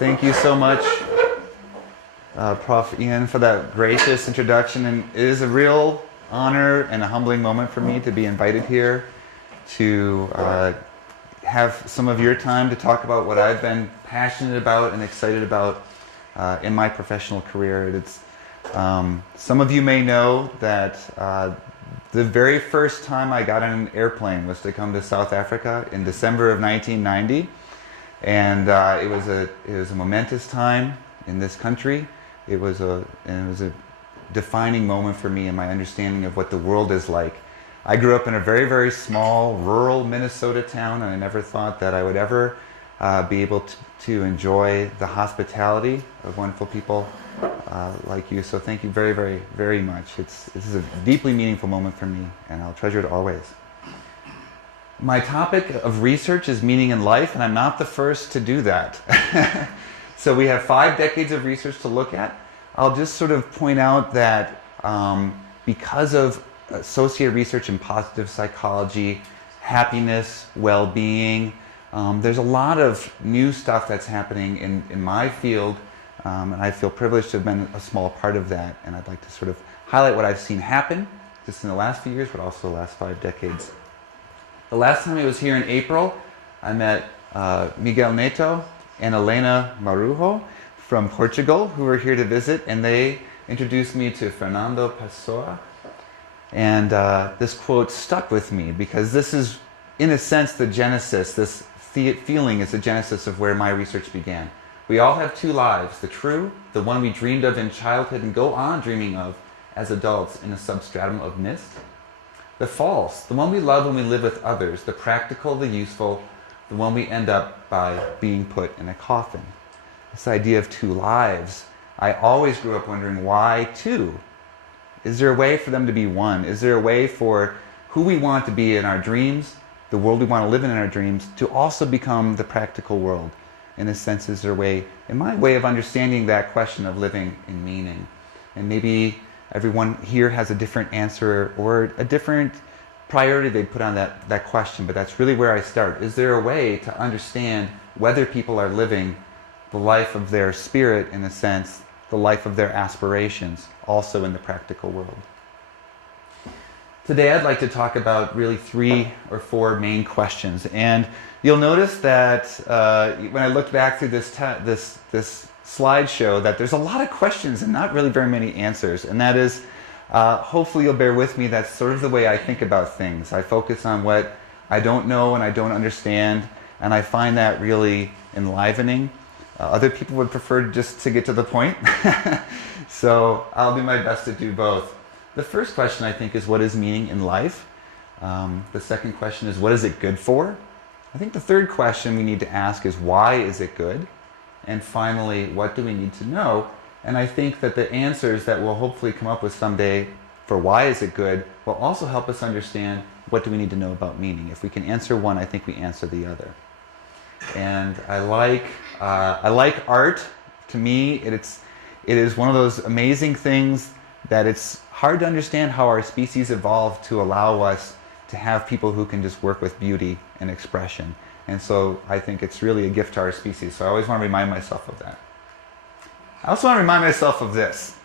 Thank you so much, Prof. Ian, for that gracious introduction. And it is a real honor and a humbling moment for me to be invited here to have some of your time to talk about what I've been passionate about and excited about in my professional career. It's, some of you may know that the very first time I got on an airplane was to come to South Africa in December of 1990. And it was a momentous time in this country. It was a defining moment for me in my understanding of what the world is like. I grew up in a very, very small rural Minnesota town, and I never thought that I would ever be able to enjoy the hospitality of wonderful people like you. So thank you very, very, very much. This is a deeply meaningful moment for me, and I'll treasure it always. My topic of research is meaning in life, and I'm not the first to do that. So we have 5 decades of research to look at. I'll just sort of point out that because of associated research in positive psychology, happiness, well-being, there's a lot of new stuff that's happening in my field, and I feel privileged to have been a small part of that, and I'd like to sort of highlight what I've seen happen just in the last few years, but also the last 5 decades. The last time I was here in April, I met Miguel Neto and Helena Marujo from Portugal, who were here to visit, and they introduced me to Fernando Pessoa. And this quote stuck with me because this is, in a sense, the genesis. This feeling is the genesis of where my research began. We all have 2 lives, the true, the one we dreamed of in childhood and go on dreaming of as adults in a substratum of mist. The false, the one we love when we live with others, the practical, the useful, the one we end up by being put in a coffin. This idea of 2 lives, I always grew up wondering why 2? Is there a way for them to be one? Is there a way for who we want to be in our dreams, the world we want to live in our dreams, to also become the practical world? In a sense, is there a way, in my way of understanding that question of living in meaning? And maybe everyone here has a different answer or a different priority they put on that question, but that's really where I start. Is there a way to understand whether people are living the life of their spirit, in a sense, the life of their aspirations, also in the practical world? Today I'd like to talk about really 3 or 4 main questions. And you'll notice that when I looked back through this slideshow, that there's a lot of questions and not really very many answers. And that is, hopefully you'll bear with me, that's sort of the way I think about things. I focus on what I don't know and I don't understand, and I find that really enlivening. Other people would prefer just to get to the point. So I'll do my best to do both. The first question, I think, is what is meaning in life? The second question is what is it good for? I think the third question we need to ask is why is it good? And finally, what do we need to know? And I think that the answers that we'll hopefully come up with someday for why is it good will also help us understand what do we need to know about meaning. If we can answer one, I think we answer the other. And I like art. To me, it is one of those amazing things that it's hard to understand how our species evolved to allow us to have people who can just work with beauty and expression. And so I think it's really a gift to our species. So I always want to remind myself of that. I also want to remind myself of this.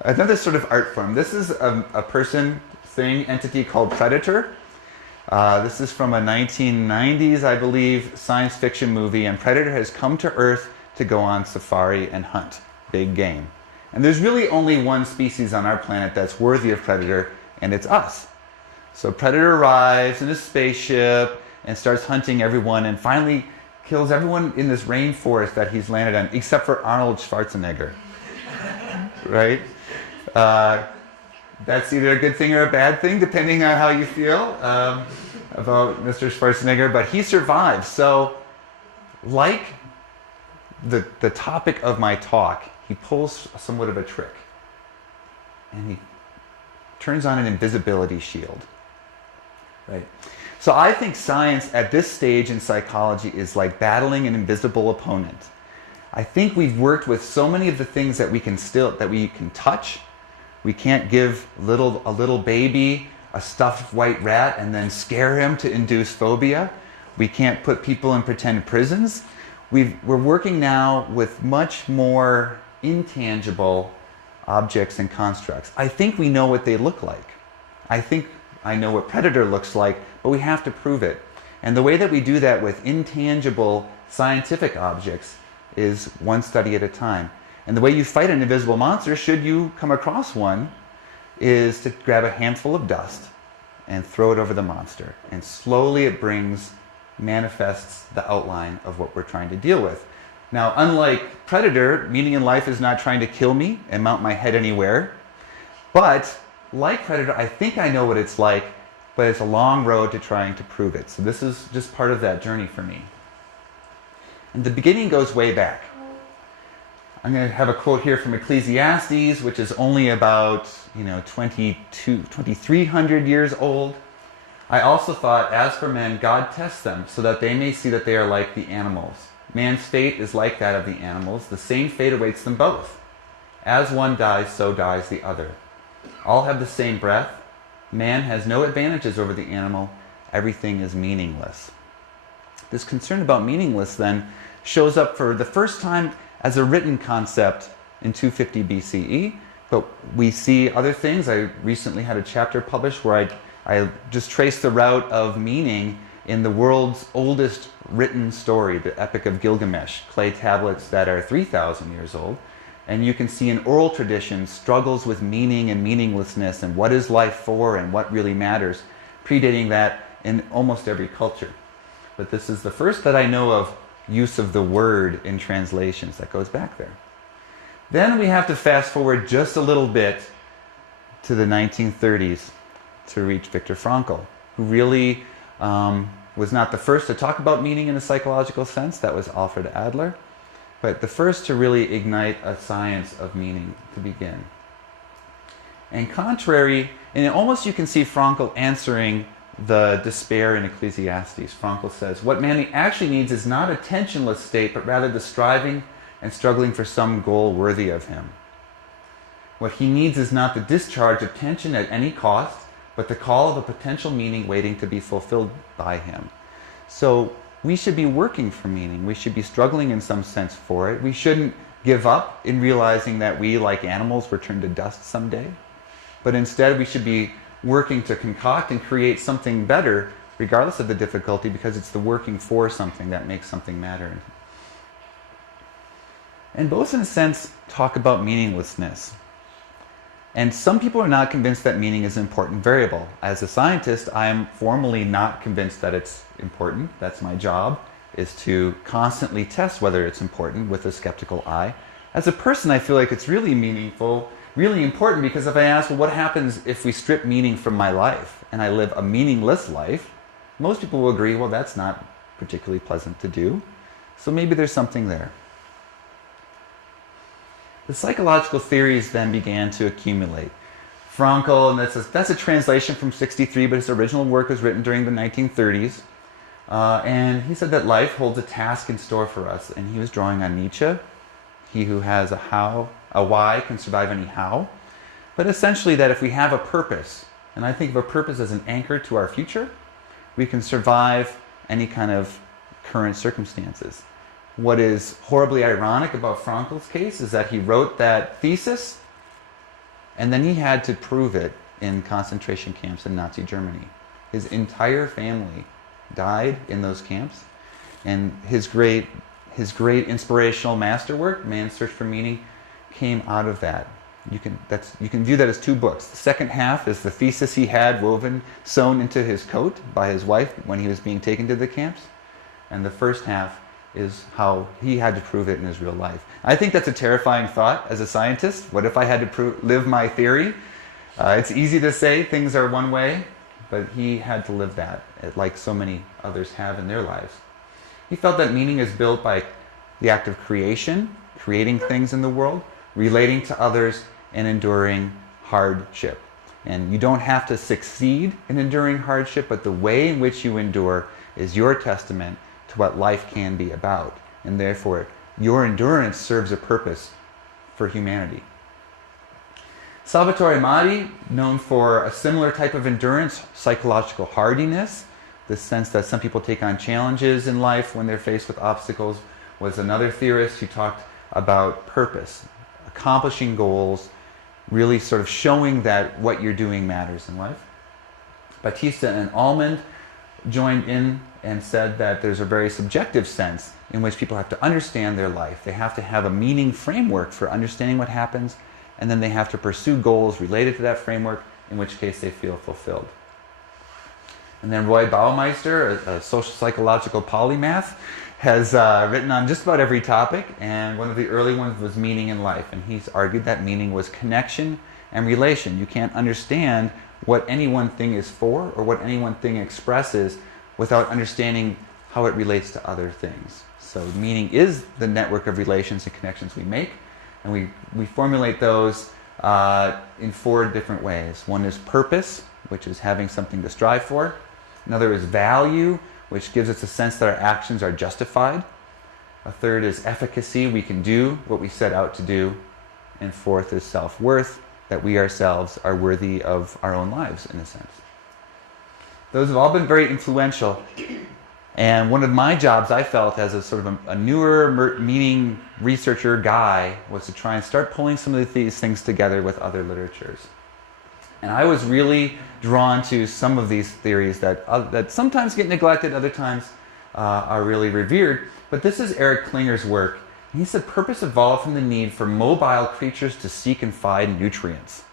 Another sort of art form. This is a person, thing, entity called Predator. This is from a 1990s, I believe, science fiction movie. And Predator has come to Earth to go on safari and hunt big game. And there's really only one species on our planet that's worthy of Predator, and it's us. So Predator arrives in a spaceship and starts hunting everyone and finally kills everyone in this rainforest that he's landed on, except for Arnold Schwarzenegger. Right? That's either a good thing or a bad thing, depending on how you feel about Mr. Schwarzenegger, but he survives. So, like the topic of my talk, he pulls somewhat of a trick. And he turns on an invisibility shield. Right? So I think science at this stage in psychology is like battling an invisible opponent. I think we've worked with so many of the things that we can touch. We can't give a little baby a stuffed white rat and then scare him to induce phobia. We can't put people in pretend prisons. We're working now with much more intangible objects and constructs. I think we know what they look like. I think I know what predator looks like, but we have to prove it. And the way that we do that with intangible scientific objects is one study at a time. And the way you fight an invisible monster, should you come across one, is to grab a handful of dust and throw it over the monster. And slowly it manifests the outline of what we're trying to deal with. Now, unlike predator, meaning in life is not trying to kill me and mount my head anywhere. But like predator, I think I know what it's like, but it's a long road to trying to prove it. So this is just part of that journey for me. And the beginning goes way back. I'm going to have a quote here from Ecclesiastes, which is only about 2,300 years old. I also thought, as for men, God tests them so that they may see that they are like the animals. Man's fate is like that of the animals. The same fate awaits them both. As one dies, so dies the other. All have the same breath. Man has no advantages over the animal. Everything is meaningless. This concern about meaningless then shows up for the first time as a written concept in 250 BCE, but we see other things. I recently had a chapter published where I just traced the route of meaning in the world's oldest written story, the Epic of Gilgamesh, clay tablets that are 3,000 years old. And you can see in oral tradition struggles with meaning and meaninglessness and what is life for and what really matters, predating that in almost every culture. But this is the first that I know of use of the word in translations that goes back there. Then we have to fast forward just a little bit to the 1930s to reach Viktor Frankl, who really was not the first to talk about meaning in a psychological sense. That was Alfred Adler. But the first to really ignite a science of meaning to begin. And almost you can see Frankl answering the despair in Ecclesiastes. Frankl says, what man actually needs is not a tensionless state, but rather the striving and struggling for some goal worthy of him. What he needs is not the discharge of tension at any cost, but the call of a potential meaning waiting to be fulfilled by him. So we should be working for meaning. We should be struggling in some sense for it. We shouldn't give up in realizing that we, like animals, were turned to dust someday. But instead, we should be working to concoct and create something better, regardless of the difficulty, because it's the working for something that makes something matter. And both, in a sense, talk about meaninglessness. And some people are not convinced that meaning is an important variable. As a scientist, I am formally not convinced that it's important. That's my job, is to constantly test whether it's important with a skeptical eye. As a person, I feel like it's really meaningful, really important, because if I ask, well, what happens if we strip meaning from my life and I live a meaningless life? Most people will agree, well, that's not particularly pleasant to do. So maybe there's something there. The psychological theories then began to accumulate. Frankl, and that's a translation from '63, but his original work was written during the 1930s. And he said that life holds a task in store for us. And he was drawing on Nietzsche. He who has a why can survive any how. But essentially that if we have a purpose, and I think of a purpose as an anchor to our future, we can survive any kind of current circumstances. What is horribly ironic about Frankl's case is that he wrote that thesis and then he had to prove it in concentration camps in Nazi Germany. His entire family died in those camps, and his great inspirational masterwork, Man's Search for Meaning, came out of that. You can view that as two books. The second half is the thesis he had sewn into his coat by his wife when he was being taken to the camps, and the first half is how he had to prove it in his real life. I think that's a terrifying thought as a scientist. What if I had to live my theory? It's easy to say things are one way, but he had to live that, like so many others have in their lives. He felt that meaning is built by the act of creation, creating things in the world, relating to others, and enduring hardship. And you don't have to succeed in enduring hardship, but the way in which you endure is your testament to what life can be about. And therefore, your endurance serves a purpose for humanity. Salvatore Madi, known for a similar type of endurance, psychological hardiness, the sense that some people take on challenges in life when they're faced with obstacles, was another theorist who talked about purpose, accomplishing goals, really sort of showing that what you're doing matters in life. Batista and Almond joined in and said that there's a very subjective sense in which people have to understand their life. They have to have a meaning framework for understanding what happens, and then they have to pursue goals related to that framework, in which case they feel fulfilled. And then Roy Baumeister, a social psychological polymath, has written on just about every topic, and one of the early ones was meaning in life, and he's argued that meaning was connection and relation. You can't understand what any one thing is for or what any one thing expresses without understanding how it relates to other things. So meaning is the network of relations and connections we make, and we formulate those in 4 different ways. One is purpose, which is having something to strive for. Another is value, which gives us a sense that our actions are justified. A third is efficacy, we can do what we set out to do. And fourth is self-worth, that we ourselves are worthy of our own lives, in a sense. Those have all been very influential. And one of my jobs, I felt, as a sort of a newer meaning researcher guy, was to try and start pulling some of these things together with other literatures. And I was really drawn to some of these theories that sometimes get neglected, other times are really revered. But this is Eric Klinger's work. He said purpose evolved from the need for mobile creatures to seek and find nutrients.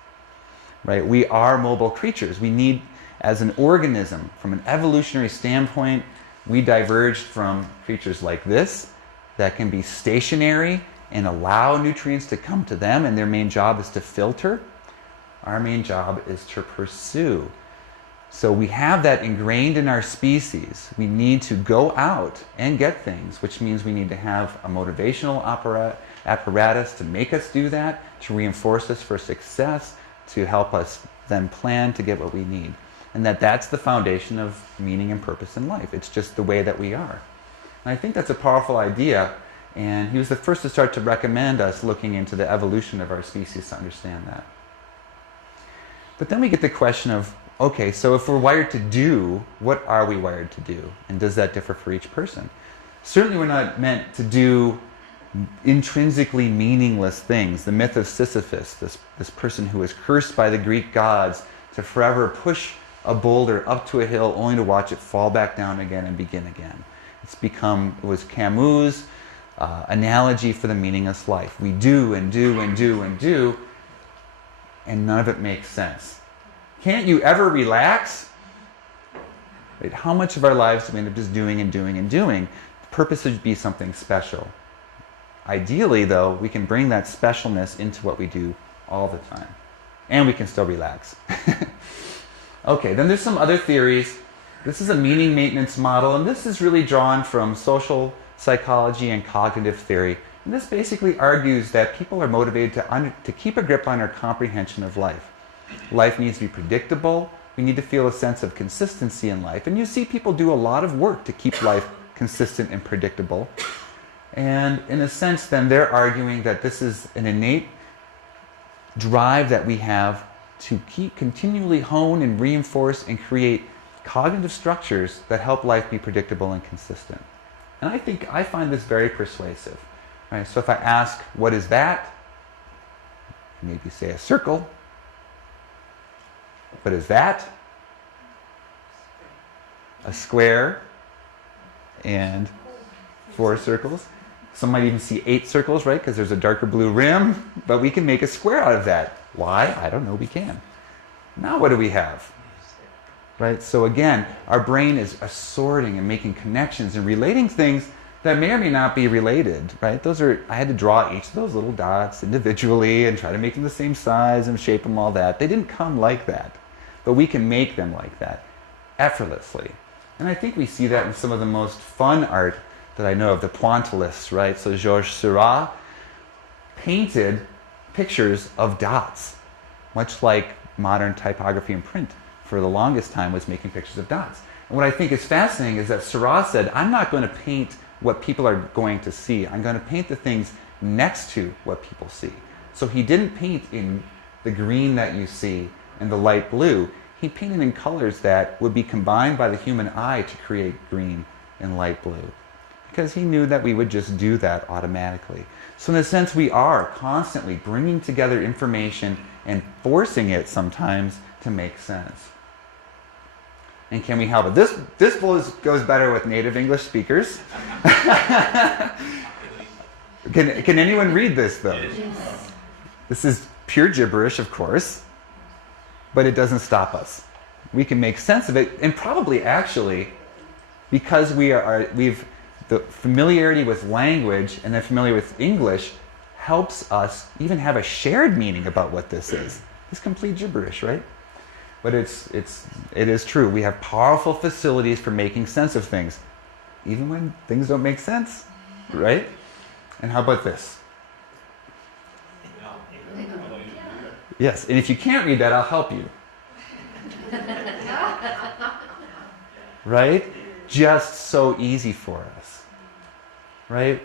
Right? We are mobile creatures. We need, as an organism, from an evolutionary standpoint, we diverged from creatures like this that can be stationary and allow nutrients to come to them, and their main job is to filter. Our main job is to pursue. So we have that ingrained in our species. We need to go out and get things, which means we need to have a motivational apparatus to make us do that, to reinforce us for success, to help us then plan to get what we need. And that's the foundation of meaning and purpose in life. It's just the way that we are. And I think that's a powerful idea. And he was the first to start to recommend us looking into the evolution of our species to understand that. But then we get the question of, okay, so if we're wired to do, what are we wired to do? And does that differ for each person? Certainly we're not meant to do intrinsically meaningless things. The myth of Sisyphus, this person who was cursed by the Greek gods to forever push a boulder up to a hill only to watch it fall back down again and begin again. It was Camus' analogy for the meaningless life. We do and do and do and do, and none of it makes sense. Can't you ever relax? Right? How much of our lives do we end up just doing and doing and doing? The purpose should be something special. Ideally, though, we can bring that specialness into what we do all the time. And we can still relax. Okay, then there's some other theories. This is a meaning maintenance model, and this is really drawn from social psychology and cognitive theory. And this basically argues that people are motivated to keep a grip on our comprehension of life. Life needs to be predictable. We need to feel a sense of consistency in life. And you see people do a lot of work to keep life consistent and predictable. And in a sense, then, they're arguing that this is an innate drive that we have to continually hone and reinforce and create cognitive structures that help life be predictable and consistent. And I find this very persuasive. Right? So if I ask, what is that? Maybe say a circle. What is that? A square and 4 circles. Some might even see 8 circles, right? Because there's a darker blue rim. But we can make a square out of that. Why? I don't know. We can. Now what do we have? Right? So again, our brain is assorting and making connections and relating things that may or may not be related, right? I had to draw each of those little dots individually and try to make them the same size and shape them all that. They didn't come like that, but we can make them like that effortlessly. And I think we see that in some of the most fun art that I know of, the pointillists, right? So Georges Seurat painted pictures of dots, much like modern typography and print for the longest time was making pictures of dots. And what I think is fascinating is that Seurat said, I'm not going to paint what people are going to see. I'm going to paint the things next to what people see. So he didn't paint in the green that you see and the light blue. He painted in colors that would be combined by the human eye to create green and light blue. because he knew that we would just do that automatically. So in a sense, we are constantly bringing together information and forcing it sometimes to make sense. And can we help it? This goes better with native English speakers. Can anyone read this, though? Yes. This is pure gibberish, of course, but it doesn't stop us. We can make sense of it, and probably actually, because the familiarity with language and the familiarity with English helps us even have a shared meaning about what this is. It's complete gibberish, right? But it is true. We have powerful facilities for making sense of things, even when things don't make sense, right? And how about this? Yes, and if you can't read that, I'll help you. Right? Just so easy for us. Right?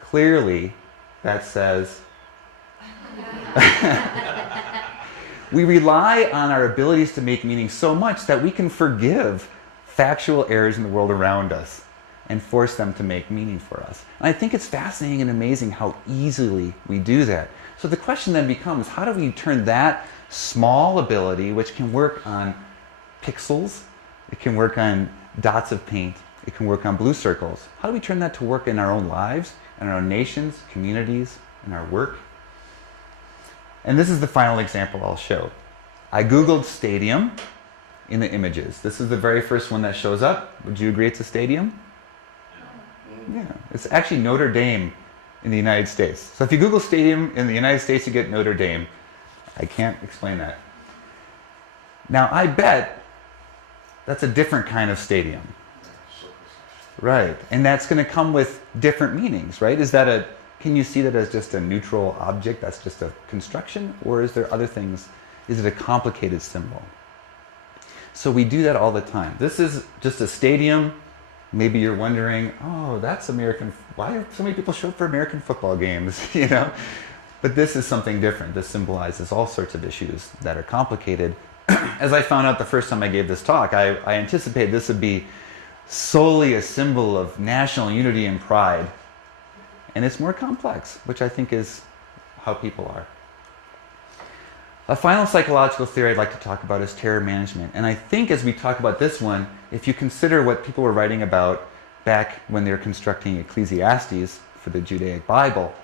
Clearly, that says we rely on our abilities to make meaning so much that we can forgive factual errors in the world around us and force them to make meaning for us. And I think it's fascinating and amazing how easily we do that. So the question then becomes, how do we turn that small ability, which can work on pixels, it can work on dots of paint, it can work on blue circles, how do we turn that to work in our own lives, in our own nations, communities, in our work? And this is the final example I'll show. I Googled stadium in the images. This is the very first one that shows up. Would you agree it's a stadium? Yeah. It's actually Notre Dame in the United States. So if you Google stadium in the United States, you get Notre Dame. I can't explain that. Now, I bet that's a different kind of stadium. Right. And that's going to come with different meanings, right? Can you see that as just a neutral object, that's just a construction, or is there other things? Is it a complicated symbol? So we do that all the time. This is just a stadium. Maybe you're wondering, oh, that's American. Why do so many people show up for American football games? You know, but this is something different. This symbolizes all sorts of issues that are complicated. As I found out the first time I gave this talk, I anticipated this would be solely a symbol of national unity and pride. And it's more complex, which I think is how people are. A final psychological theory I'd like to talk about is terror management. And I think as we talk about this one, if you consider what people were writing about back when they were constructing Ecclesiastes for the Judaic Bible,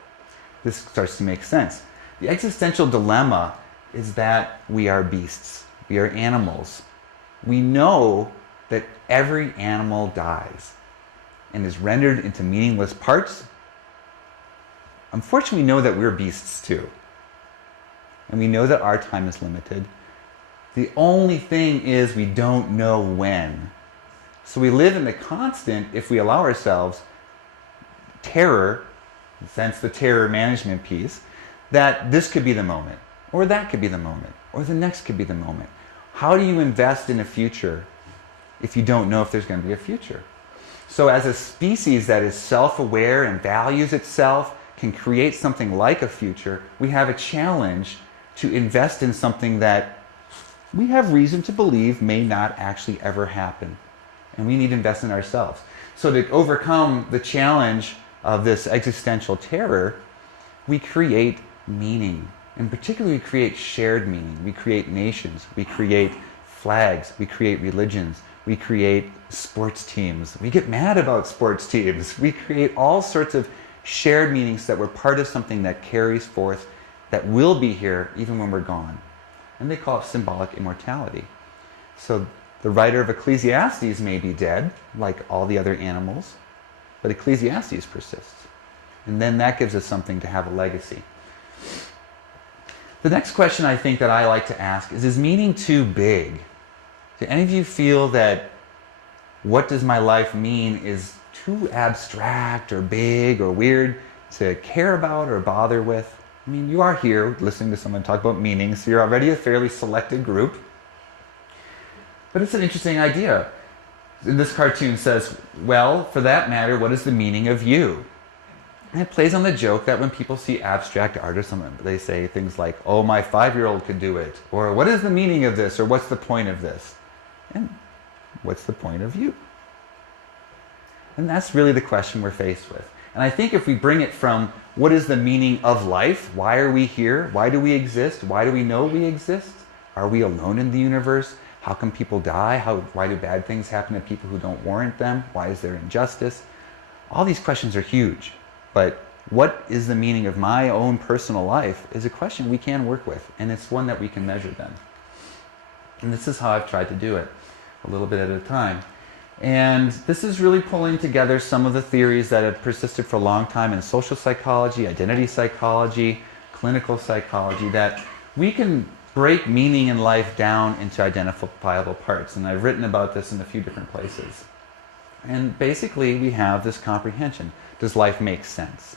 this starts to make sense. The existential dilemma is that we are beasts. We are animals. We know that every animal dies and is rendered into meaningless parts. Unfortunately, we know that we're beasts too. And we know that our time is limited. The only thing is we don't know when. So we live in the constant, if we allow ourselves, terror, in a sense the terror management piece, that this could be the moment, or that could be the moment, or the next could be the moment. How do you invest in a future if you don't know if there's going to be a future? So as a species that is self-aware and values itself, can create something like a future, we have a challenge to invest in something that we have reason to believe may not actually ever happen. And we need to invest in ourselves. So to overcome the challenge of this existential terror, we create meaning. And particularly we create shared meaning. We create nations. We create flags. We create religions. We create sports teams. We get mad about sports teams. We create all sorts of shared meanings that we're part of something that carries forth, that will be here even when we're gone. And they call it symbolic immortality. So the writer of Ecclesiastes may be dead, like all the other animals, but Ecclesiastes persists. And then that gives us something to have a legacy. The next question I think that I like to ask is meaning too big? Do any of you feel that what does my life mean is too abstract or big or weird to care about or bother with? I mean, you are here listening to someone talk about meaning, so you're already a fairly selected group. But it's an interesting idea. And this cartoon says, well, for that matter, what is the meaning of you? And it plays on the joke that when people see abstract art or something, they say things like, oh, my 5-year-old could do it. Or what is the meaning of this? Or what's the point of this? And what's the point of you? And that's really the question we're faced with. And I think if we bring it from what is the meaning of life? Why are we here? Why do we exist? Why do we know we exist? Are we alone in the universe? How come people die? Why do bad things happen to people who don't warrant them? Why is there injustice? All these questions are huge. But what is the meaning of my own personal life is a question we can work with. And it's one that we can measure then. And this is how I've tried to do it, a little bit at a time. And this is really pulling together some of the theories that have persisted for a long time in social psychology, identity psychology, clinical psychology, that we can break meaning in life down into identifiable parts. And I've written about this in a few different places. And basically we have this comprehension. Does life make sense?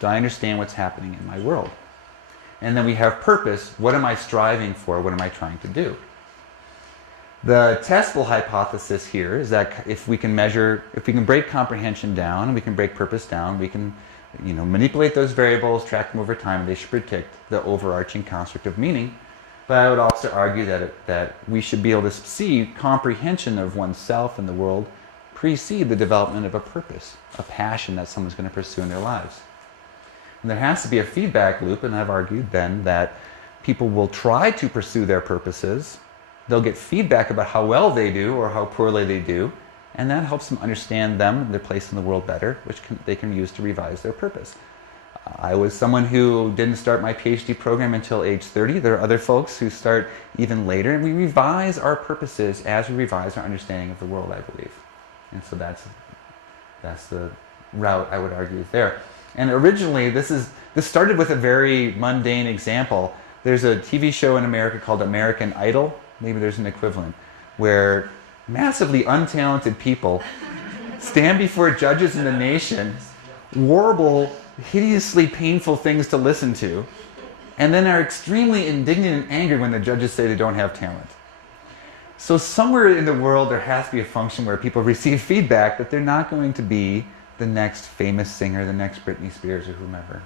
Do I understand what's happening in my world? And then we have purpose. What am I striving for? What am I trying to do? The testable hypothesis here is that if we can break comprehension down and we can break purpose down, we can manipulate those variables, track them over time, and they should predict the overarching construct of meaning. But I would also argue that we should be able to see comprehension of oneself and the world precede the development of a purpose, a passion that someone's going to pursue in their lives. And there has to be a feedback loop, and I've argued then that people will try to pursue their purposes. They'll get feedback about how well they do or how poorly they do, and that helps them understand them, their place in the world better, which they can use to revise their purpose. I was someone who didn't start my PhD program until age 30. There are other folks who start even later, and we revise our purposes as we revise our understanding of the world, I believe. And so that's the route I would argue is there. And originally, this started with a very mundane example. There's a TV show in America called American Idol. Maybe there's an equivalent, where massively untalented people stand before judges in the nation, warble hideously painful things to listen to, and then are extremely indignant and angry when the judges say they don't have talent. So somewhere in the world there has to be a function where people receive feedback that they're not going to be the next famous singer, the next Britney Spears or whomever.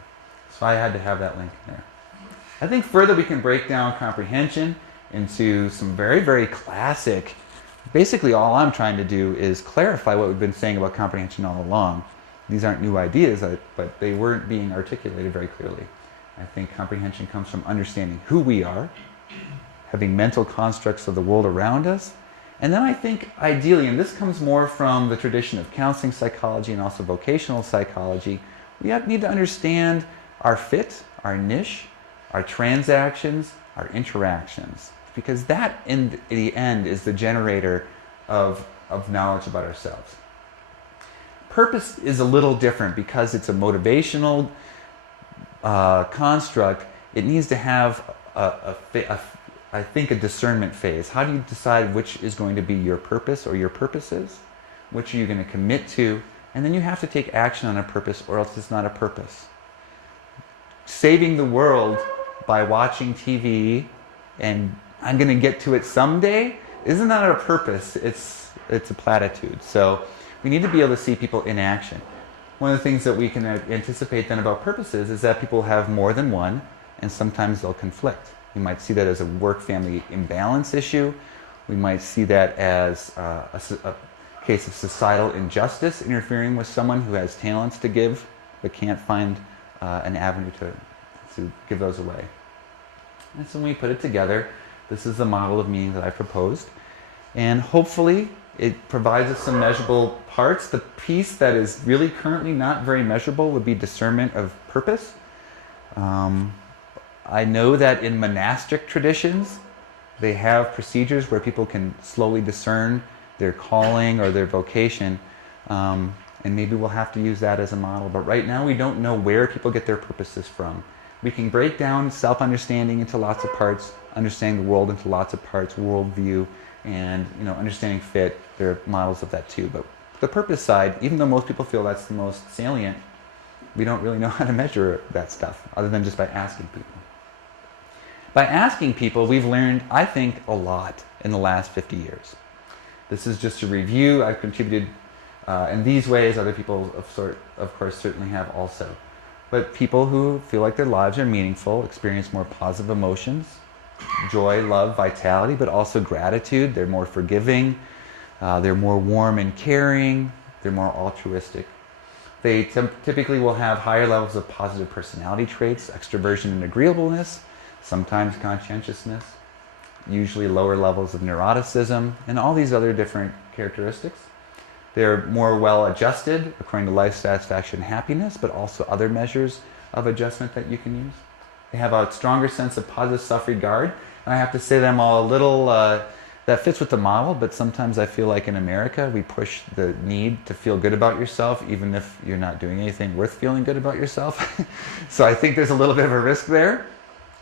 So I had to have that link in there. I think further we can break down comprehension into some very, very classic. Basically all I'm trying to do is clarify what we've been saying about comprehension all along. These aren't new ideas, but they weren't being articulated very clearly. I think comprehension comes from understanding who we are, having mental constructs of the world around us, and then I think ideally, and this comes more from the tradition of counseling psychology and also vocational psychology, we need to understand our fit, our niche, our transactions, our interactions, because that in the end is the generator of knowledge about ourselves. Purpose is a little different because it's a motivational construct. It needs to have I think a discernment phase. How do you decide which is going to be your purpose or your purposes? Which are you going to commit to? And then you have to take action on a purpose or else it's not a purpose. Saving the world by watching TV and I'm going to get to it someday isn't that a purpose? It's a platitude. So we need to be able to see people in action. One of the things that we can anticipate then about purposes is that people have more than one and sometimes they'll conflict. We might see that as a work-family imbalance issue. We might see that as a case of societal injustice interfering with someone who has talents to give but can't find an avenue to give those away. And so when we put it together, this is the model of meaning that I proposed. And hopefully it provides us some measurable parts. The piece that is really currently not very measurable would be discernment of purpose. I know that in monastic traditions, they have procedures where people can slowly discern their calling or their vocation. And maybe we'll have to use that as a model. But right now we don't know where people get their purposes from. We can break down self-understanding into lots of parts, understanding the world into lots of parts, worldview, and understanding fit. There are models of that too. But the purpose side, even though most people feel that's the most salient, we don't really know how to measure that stuff other than just by asking people. By asking people, we've learned, I think, a lot in the last 50 years. This is just a review. I've contributed in these ways. Other people, of course, certainly have also. But people who feel like their lives are meaningful experience more positive emotions, joy, love, vitality, but also gratitude. They're more forgiving. They're more warm and caring. They're more altruistic. They typically will have higher levels of positive personality traits, extroversion and agreeableness, sometimes conscientiousness, usually lower levels of neuroticism, and all these other different characteristics. They're more well-adjusted according to life satisfaction and happiness, but also other measures of adjustment that you can use. They have a stronger sense of positive self-regard. And I have to say that I'm all a little, that fits with the model, but sometimes I feel like in America we push the need to feel good about yourself even if you're not doing anything worth feeling good about yourself. So I think there's a little bit of a risk there,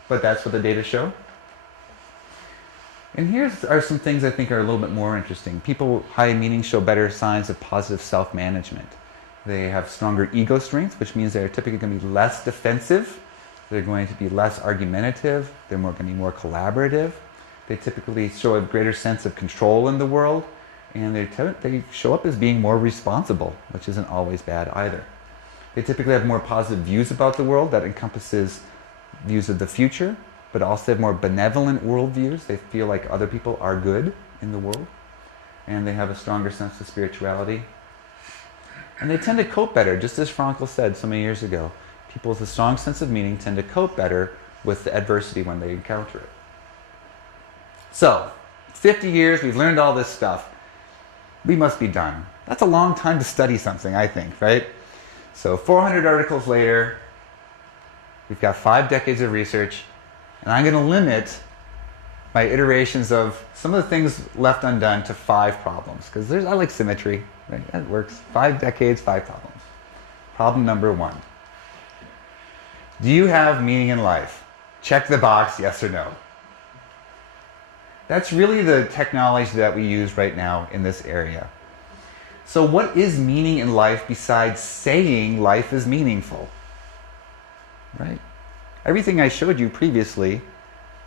but that's what the data show. And here are some things I think are a little bit more interesting. People high in meaning show better signs of positive self-management. They have stronger ego strength, which means they're typically going to be less defensive. They're going to be less argumentative. They're going to be more collaborative. They typically show a greater sense of control in the world. And they show up as being more responsible, which isn't always bad either. They typically have more positive views about the world that encompasses views of the future, but also have more benevolent worldviews. They feel like other people are good in the world. And they have a stronger sense of spirituality. And they tend to cope better, just as Frankl said so many years ago. People with a strong sense of meaning tend to cope better with the adversity when they encounter it. So, 50 years, we've learned all this stuff. We must be done. That's a long time to study something, I think, right? So 400 articles later, we've got 5 decades of research, and I'm going to limit my iterations of some of the things left undone to 5 problems, because I like symmetry, right? That works. 5 decades, 5 problems. Problem number 1. Do you have meaning in life? Check the box, yes or no. That's really the technology that we use right now in this area. So what is meaning in life besides saying life is meaningful? Right? Everything I showed you previously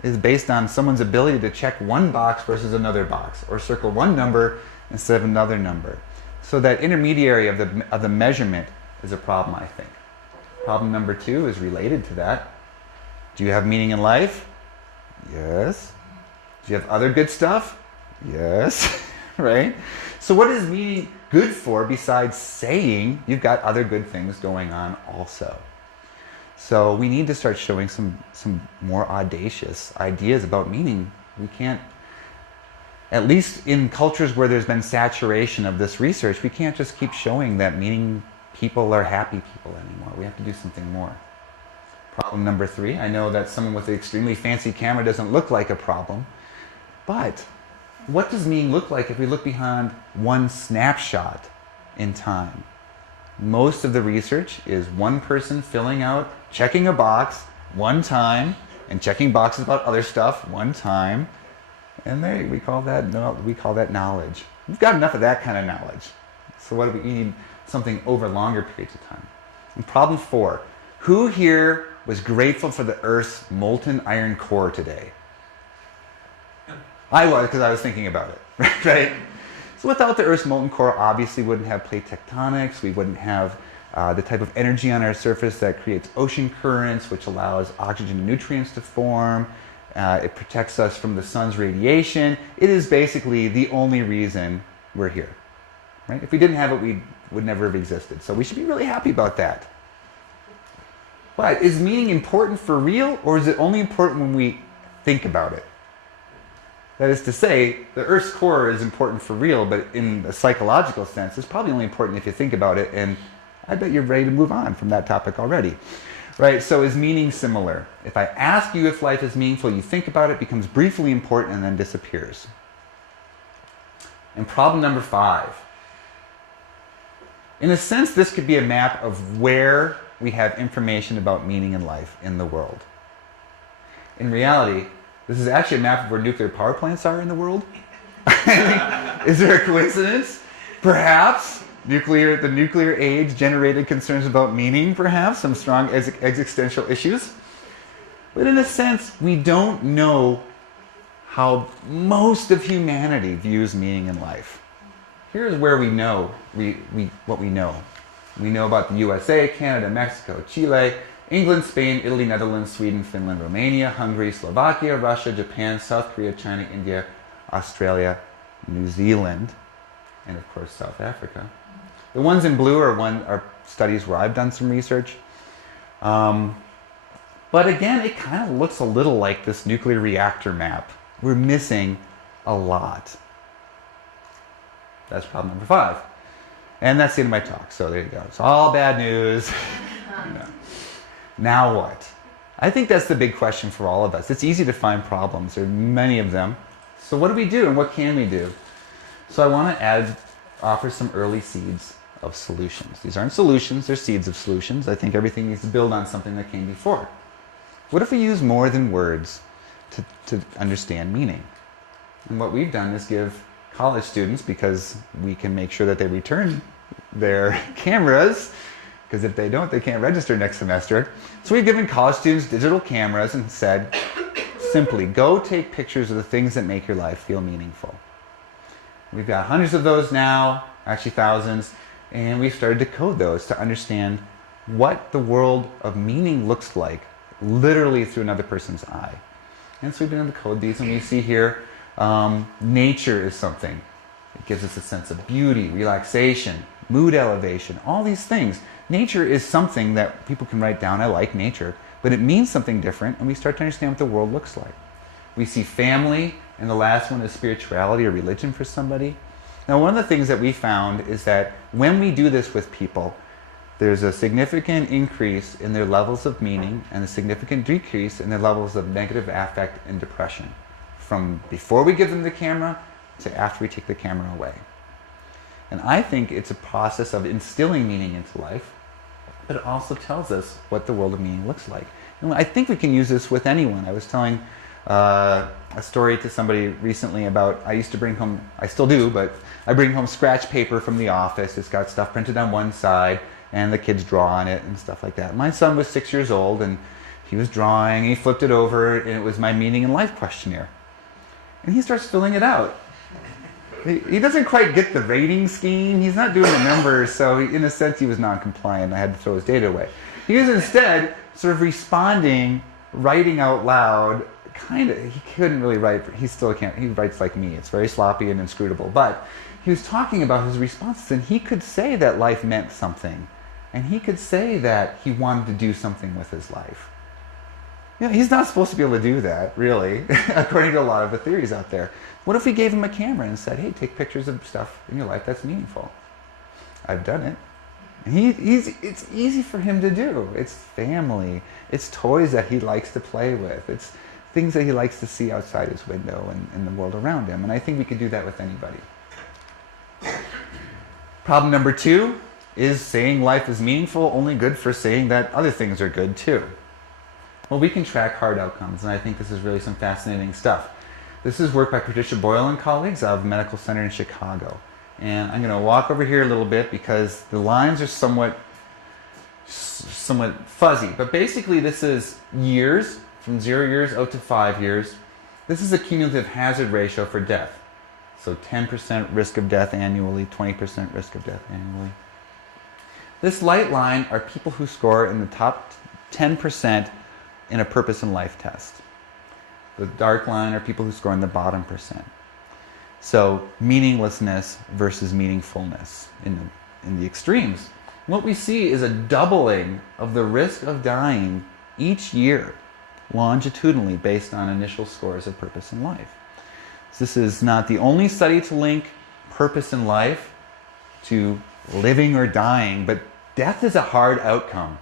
is based on someone's ability to check one box versus another box, or circle one number instead of another number. So that intermediary of the measurement is a problem, I think. Problem number 2 is related to that. Do you have meaning in life? Yes. Do you have other good stuff? Yes. Right? So what is meaning good for besides saying you've got other good things going on also? So we need to start showing some more audacious ideas about meaning. We can't, at least in cultures where there's been saturation of this research, we can't just keep showing that meaning people are happy people anymore. We have to do something more. Problem number 3, I know that someone with an extremely fancy camera doesn't look like a problem, but what does meaning look like if we look behind one snapshot in time? Most of the research is one person filling out, checking a box one time, and checking boxes about other stuff one time, and we call that knowledge. We've got enough of that kind of knowledge. So what do we need? Something over longer periods of time. And problem 4, who here was grateful for the Earth's molten iron core today? I was, because I was thinking about it, right? So without the Earth's molten core, obviously we wouldn't have plate tectonics, we wouldn't have the type of energy on our surface that creates ocean currents, which allows oxygen and nutrients to form. It protects us from the sun's radiation. It is basically the only reason we're here, right? If we didn't have it, we would never have existed. So we should be really happy about that. But is meaning important for real, or is it only important when we think about it? That is to say, the Earth's core is important for real, but in a psychological sense, it's probably only important if you think about it, and I bet you're ready to move on from that topic already. Right, so is meaning similar? If I ask you if life is meaningful, you think about it, becomes briefly important, and then disappears. And problem number 5. In a sense, this could be a map of where we have information about meaning in life in the world. In reality, this is actually a map of where nuclear power plants are in the world. Is there a coincidence? Perhaps. The nuclear age generated concerns about meaning, perhaps, some strong existential issues. But in a sense, we don't know how most of humanity views meaning in life. Here's where we know what we know. We know about the USA, Canada, Mexico, Chile, England, Spain, Italy, Netherlands, Sweden, Finland, Romania, Hungary, Slovakia, Russia, Japan, South Korea, China, India, Australia, New Zealand, and of course South Africa. The ones in blue are studies where I've done some research. But again, it kind of looks a little like this nuclear reactor map. We're missing a lot. That's problem number 5. And that's the end of my talk, so there you go. It's all bad news. Now what? I think that's the big question for all of us. It's easy to find problems. There are many of them. So what do we do and what can we do? So I want to offer some early seeds of solutions. These aren't solutions, they're seeds of solutions. I think everything needs to build on something that came before. What if we use more than words to understand meaning? And what we've done is give college students, because we can make sure that they return their cameras, because if they don't, they can't register next semester. So we've given college students digital cameras and said, simply, go take pictures of the things that make your life feel meaningful. We've got hundreds of those now, actually thousands, and we've started to code those to understand what the world of meaning looks like, literally through another person's eye. And so we've been able to code these, and we see here, nature is something. It gives us a sense of beauty, relaxation, mood elevation, all these things. Nature is something that people can write down. I like nature, but it means something different, and we start to understand what the world looks like. We see family, and the last one is spirituality or religion for somebody. Now, one of the things that we found is that when we do this with people, there's a significant increase in their levels of meaning and a significant decrease in their levels of negative affect and depression, from before we give them the camera to after we take the camera away. And I think it's a process of instilling meaning into life, but it also tells us what the world of meaning looks like. And I think we can use this with anyone. I was telling a story to somebody recently about, I used to bring home, I still do, but I bring home scratch paper from the office. It's got stuff printed on one side, and the kids draw on it and stuff like that. My son was 6 years old, and he was drawing, and he flipped it over, and it was my meaning in life questionnaire. And he starts filling it out. He doesn't quite get the rating scheme. He's not doing the numbers, so in a sense he was non-compliant. I had to throw his data away. He was instead sort of responding, writing out loud, kind of, he couldn't really write, he still can't, he writes like me. It's very sloppy and inscrutable. But he was talking about his responses, and he could say that life meant something. And he could say that he wanted to do something with his life. You know, he's not supposed to be able to do that, really, according to a lot of the theories out there. What if we gave him a camera and said, hey, take pictures of stuff in your life that's meaningful? I've done it. And it's easy for him to do. It's family. It's toys that he likes to play with. It's things that he likes to see outside his window and in the world around him. And I think we could do that with anybody. Problem number 2 is saying life is meaningful only good for saying that other things are good too. Well, we can track hard outcomes, and I think this is really some fascinating stuff. This is work by Patricia Boyle and colleagues out of the Medical Center in Chicago. And I'm going to walk over here a little bit because the lines are somewhat fuzzy. But basically this is years, from 0 years out to 5 years. This is a cumulative hazard ratio for death. So 10% risk of death annually, 20% risk of death annually. This light line are people who score in the top 10% in a purpose in life test. The dark line are people who score in the bottom percent. So meaninglessness versus meaningfulness in the extremes. What we see is a doubling of the risk of dying each year, longitudinally based on initial scores of purpose in life. So this is not the only study to link purpose in life to living or dying, but death is a hard outcome.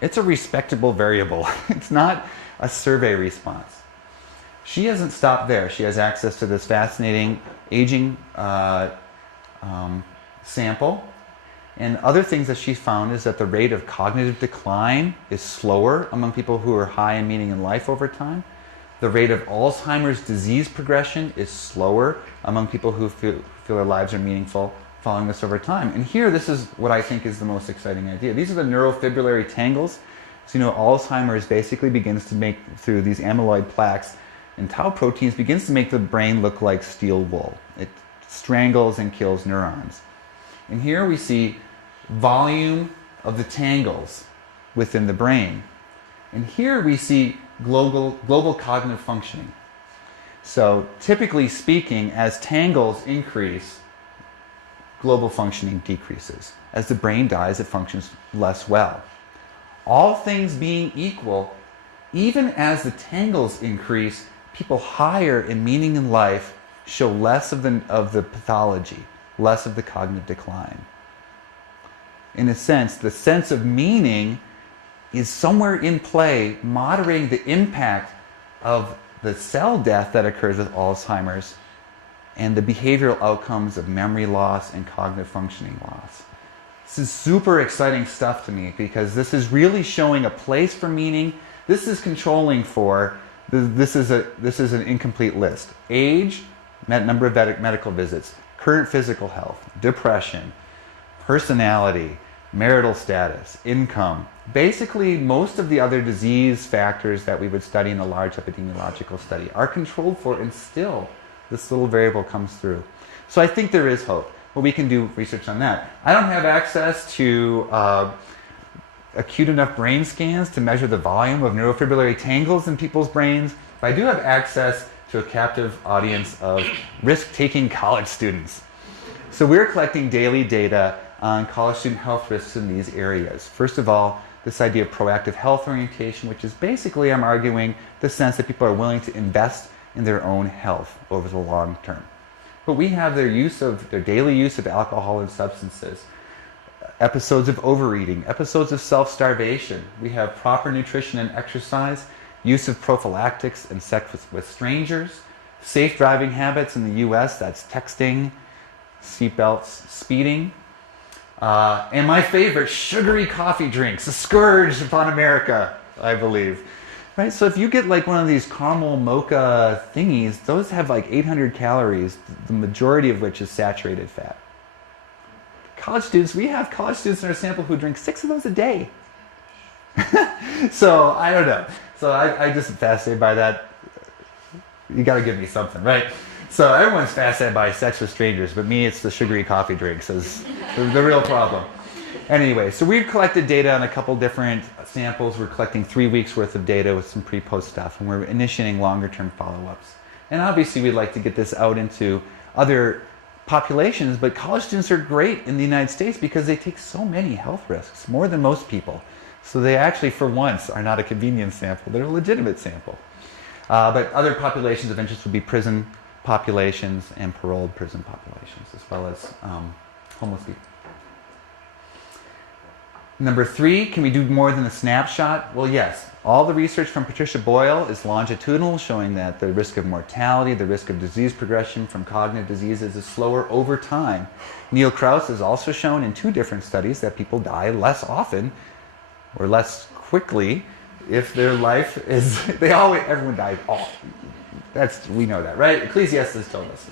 It's a respectable variable. It's not a survey response. She hasn't stopped there. She has access to this fascinating aging sample. And other things that she found is that the rate of cognitive decline is slower among people who are high in meaning in life over time. The rate of Alzheimer's disease progression is slower among people who feel their lives are meaningful following this over time. And here, this is what I think is the most exciting idea. These are the neurofibrillary tangles. So you know, Alzheimer's basically begins to make, through these amyloid plaques and tau proteins, begins to make the brain look like steel wool. It strangles and kills neurons. And here we see volume of the tangles within the brain. And here we see global cognitive functioning. So typically speaking, as tangles increase, global functioning decreases. As the brain dies, it functions less well. All things being equal, even as the tangles increase, people higher in meaning in life show less of the pathology, less of the cognitive decline. In a sense, the sense of meaning is somewhere in play, moderating the impact of the cell death that occurs with Alzheimer's and the behavioral outcomes of memory loss and cognitive functioning loss. This is super exciting stuff to me because this is really showing a place for meaning. This is controlling for, this is an incomplete list. Age, number of medical visits, current physical health, depression, personality, marital status, income. Basically, most of the other disease factors that we would study in a large epidemiological study are controlled for, and still this little variable comes through. So I think there is hope. Well, we can do research on that. I don't have access to acute enough brain scans to measure the volume of neurofibrillary tangles in people's brains, but I do have access to a captive audience of risk-taking college students. So we're collecting daily data on college student health risks in these areas. First of all, this idea of proactive health orientation, which is basically, I'm arguing, the sense that people are willing to invest in their own health over the long term. But we have their daily use of alcohol and substances, episodes of overeating, episodes of self-starvation. We have proper nutrition and exercise, use of prophylactics and sex with strangers, safe driving habits in the US, that's texting, seatbelts, speeding, and my favorite, sugary coffee drinks, a scourge upon America, I believe. Right? So if you get like one of these caramel mocha thingies, those have like 800 calories, the majority of which is saturated fat. College students, we have college students in our sample who drink 6 of those a day. So I don't know. So I just fascinated by that. You got to give me something, right? So everyone's fascinated by sex with strangers, but me, it's the sugary coffee drinks is the real problem. Anyway, so we've collected data on a couple different samples. We're collecting 3 weeks worth of data with some pre-post stuff, and we're initiating longer-term follow-ups. And obviously, we'd like to get this out into other populations, but college students are great in the United States because they take so many health risks, more than most people. So they actually, for once, are not a convenience sample. They're a legitimate sample. But other populations of interest would be prison populations and paroled prison populations, as well as homeless people. Number 3, can we do more than a snapshot? Well, yes. All the research from Patricia Boyle is longitudinal, showing that the risk of mortality, the risk of disease progression from cognitive diseases is slower over time. Neal Krause has also shown in 2 different studies that people die less often or less quickly if their life is, everyone dies off. We know that, right? Ecclesiastes told us.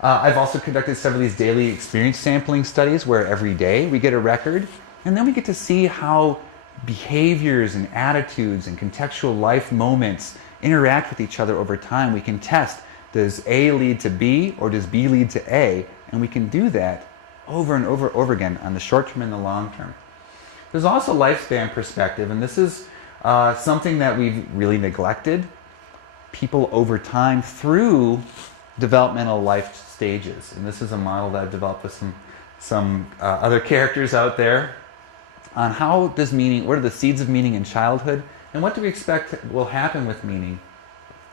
I've also conducted several of these daily experience sampling studies where every day we get a record. And then we get to see how behaviors and attitudes and contextual life moments interact with each other over time. We can test, does A lead to B or does B lead to A? And we can do that over and over again on the short term and the long term. There's also lifespan perspective, and this is something that we've really neglected. People over time through developmental life stages. And this is a model that I've developed with some other characters out there, on how does meaning, what are the seeds of meaning in childhood, and what do we expect will happen with meaning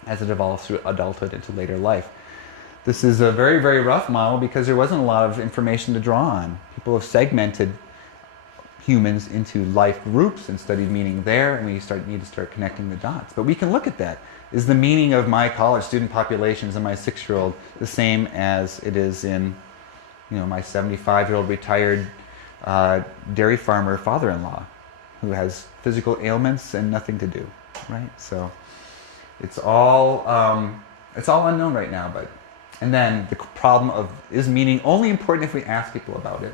as it evolves through adulthood into later life. This is a very, very rough model because there wasn't a lot of information to draw on. People have segmented humans into life groups and studied meaning there, and we need to start connecting the dots. But we can look at that. Is the meaning of my college student populations and my 6-year-old the same as it is in, my 75-year-old retired dairy farmer father-in-law who has physical ailments and nothing to do, right? So it's all unknown right now. And then the problem of, is meaning only important if we ask people about it?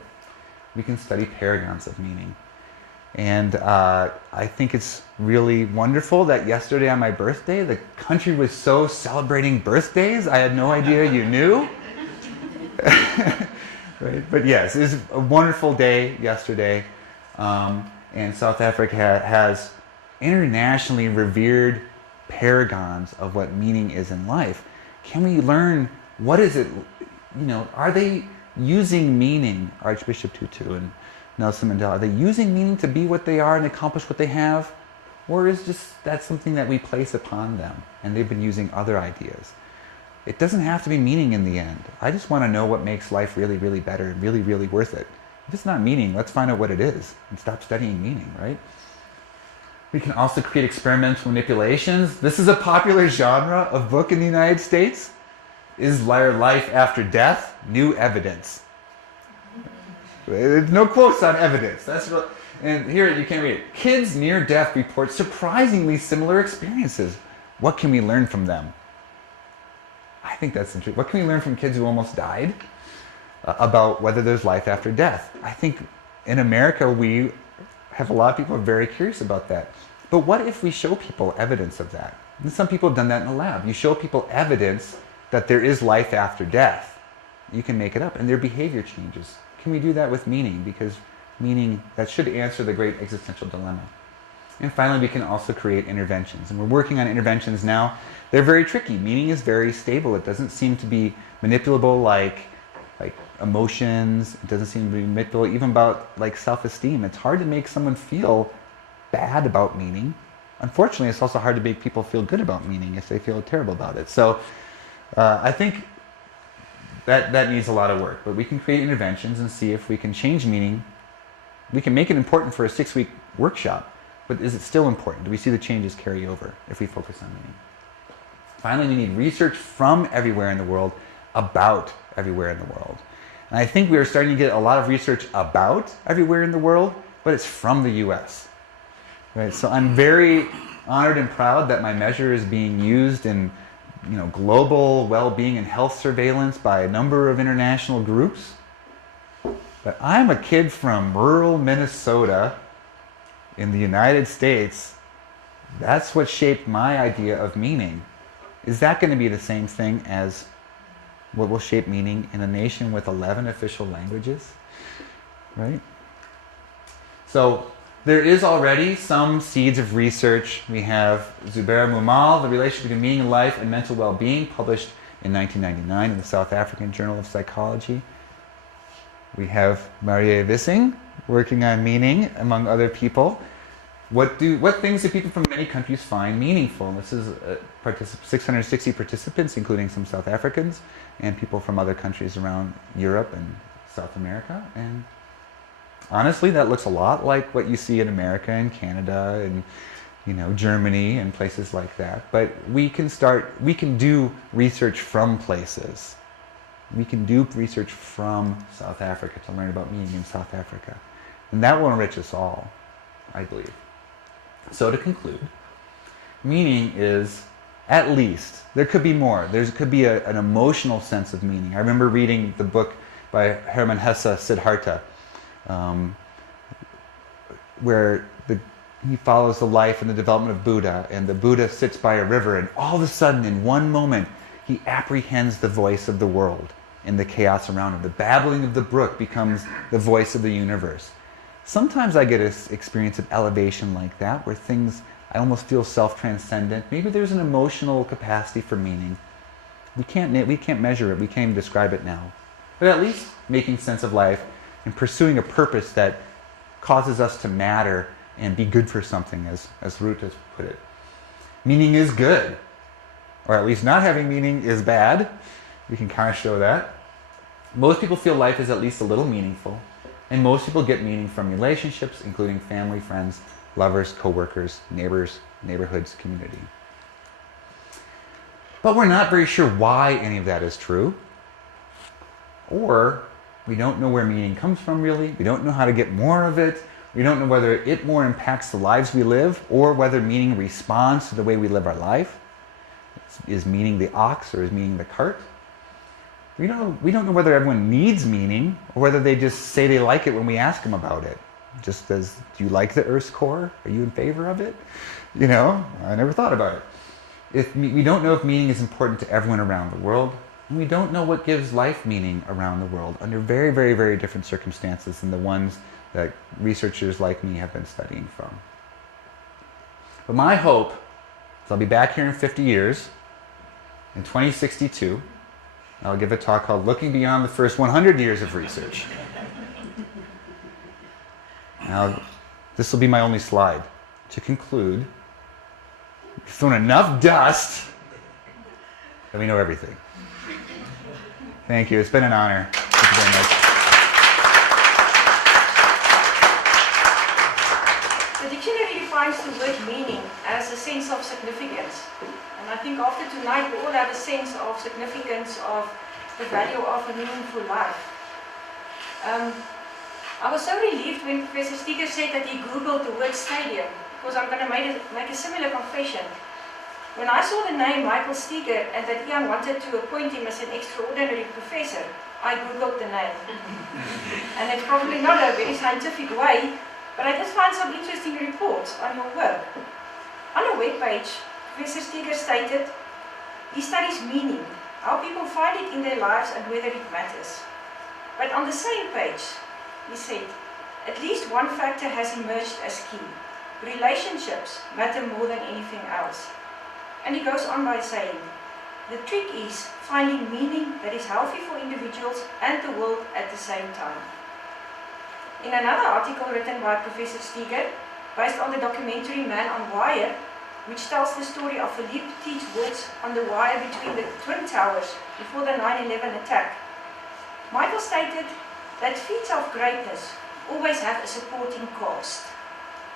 We can study paragons of meaning. And I think it's really wonderful that yesterday on my birthday, the country was so celebrating birthdays. I had no idea you knew. Right? But yes, it was a wonderful day yesterday, and South Africa has internationally revered paragons of what meaning is in life. Can we learn, what is it, are they using meaning, Archbishop Tutu and Nelson Mandela, are they using meaning to be what they are and accomplish what they have? Or is just that something that we place upon them and they've been using other ideas? It doesn't have to be meaning in the end. I just want to know what makes life really, really better and really, really worth it. If it's not meaning, let's find out what it is and stop studying meaning, right? We can also create experimental manipulations. This is a popular genre of book in the United States. Is life after death? New evidence. There's no quotes on evidence. That's real. And here you can't read it. Kids near death report surprisingly similar experiences. What can we learn from them? I think that's interesting. What can we learn from kids who almost died about whether there's life after death? I think in America we have a lot of people who are very curious about that. But what if we show people evidence of that? And some people have done that in the lab. You show people evidence that there is life after death. You can make it up and their behavior changes. Can we do that with meaning? Because meaning, that should answer the great existential dilemma. And finally, we can also create interventions. And we're working on interventions now. They're very tricky. Meaning is very stable. It doesn't seem to be manipulable like emotions. It doesn't seem to be manipulable even about like self-esteem. It's hard to make someone feel bad about meaning. Unfortunately, it's also hard to make people feel good about meaning if they feel terrible about it. So I think that needs a lot of work. But we can create interventions and see if we can change meaning. We can make it important for a 6-week workshop. But is it still important? Do we see the changes carry over if we focus on meaning? Finally, we need research from everywhere in the world about everywhere in the world. And I think we are starting to get a lot of research about everywhere in the world, but it's from the US. Right? So I'm very honored and proud that my measure is being used in global well-being and health surveillance by a number of international groups. But I'm a kid from rural Minnesota in the United States. That's what shaped my idea of meaning. Is that going to be the same thing as what will shape meaning in a nation with 11 official languages? Right? So there is already some seeds of research. We have Zubair Moomal, The Relationship Between Meaning in Life and Mental Well-Being, published in 1999 in the South African Journal of Psychology. We have Maria Vissing working on meaning, among other people. What things do people from many countries find meaningful? And this is 660 participants, including some South Africans and people from other countries around Europe and South America. And honestly, that looks a lot like what you see in America and Canada and Germany and places like that. But we can do research from places. We can do research from South Africa to learn about meaning in South Africa. And that will enrich us all, I believe. So to conclude, meaning is, at least, there could be more. There could be an emotional sense of meaning. I remember reading the book by Hermann Hesse, Siddhartha, where he follows the life and the development of Buddha, and the Buddha sits by a river, and all of a sudden, in one moment, he apprehends the voice of the world in the chaos around him. The babbling of the brook becomes the voice of the universe. Sometimes I get an experience of elevation like that, where I almost feel self-transcendent. Maybe there's an emotional capacity for meaning. We can't measure it, we can't even describe it now. But at least making sense of life and pursuing a purpose that causes us to matter and be good for something, as Ruth has put it. Meaning is good. Or at least not having meaning is bad. We can kind of show that. Most people feel life is at least a little meaningful. And most people get meaning from relationships, including family, friends, lovers, co-workers, neighbors, neighborhoods, community. But we're not very sure why any of that is true. Or we don't know where meaning comes from, really. We don't know how to get more of it. We don't know whether it more impacts the lives we live or whether meaning responds to the way we live our life. Is meaning the ox or is meaning the cart? We don't know whether everyone needs meaning or whether they just say they like it when we ask them about it. Just as, do you like the Earth's core? Are you in favor of it? I never thought about it. We don't know if meaning is important to everyone around the world. And we don't know what gives life meaning around the world under very, very, very different circumstances than the ones that researchers like me have been studying from. But my hope is I'll be back here in 50 years, in 2062, I'll give a talk called Looking Beyond the First 100 Years of Research. Now, this will be my only slide. To conclude, we've thrown enough dust that we know everything. Thank you. It's been an honor. Thank you very much. The dictionary defines the word meaning as a sense of significance. And I think after tonight we all have a sense of significance of the value of a meaningful life. I was so relieved when Professor Steger said that he Googled the word stadium, because I'm going to make a similar confession. When I saw the name Michael Steger and that Ian wanted to appoint him as an extraordinary professor, I Googled the name. And it's probably not a very scientific way, but I did find some interesting reports on your work. On a webpage, Professor Steger stated, he studies meaning, how people find it in their lives and whether it matters. But on the same page, he said, at least one factor has emerged as key. Relationships matter more than anything else. And he goes on by saying, the trick is finding meaning that is healthy for individuals and the world at the same time. In another article written by Professor Steger, based on the documentary Man on Wire, which tells the story of Philippe Teach walks on the wire between the Twin Towers before the 9/11 attack, Michael stated that feats of greatness always have a supporting cast.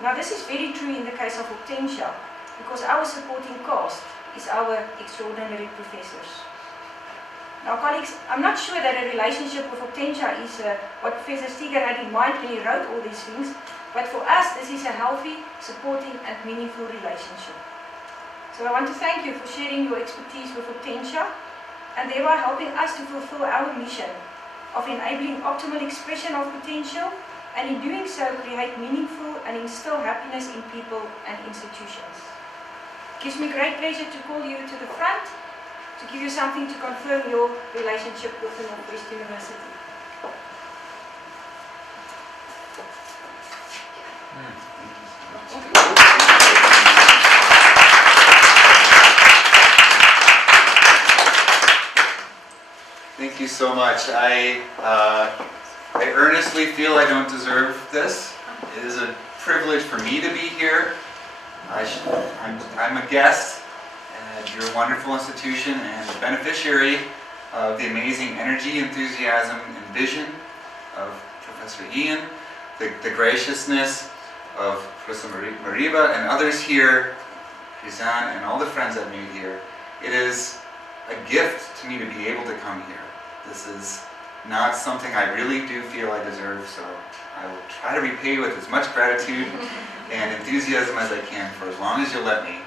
Now this is very true in the case of Hortensia, because our supporting cast is our extraordinary professors. Now colleagues, I'm not sure that a relationship with Hortensia is what Professor Steger had in mind when he wrote all these things, but for us this is a healthy, supporting and meaningful relationship. So I want to thank you for sharing your expertise with Hortensia and thereby helping us to fulfill our mission of enabling optimal expression of potential and in doing so create meaningful and instill happiness in people and institutions. It gives me great pleasure to call you to the front to give you something to confirm your relationship with the Northwest University. Thank you so much. I earnestly feel I don't deserve this. It is a privilege for me to be here. I'm a guest at your wonderful institution and a beneficiary of the amazing energy, enthusiasm, and vision of Professor Ian, the graciousness of Professor Mariba and others here, Rizan and all the friends I've made here. It is a gift to me to be able to come here. This is not something I really do feel I deserve, so I will try to repay with as much gratitude and enthusiasm as I can for as long as you'll let me.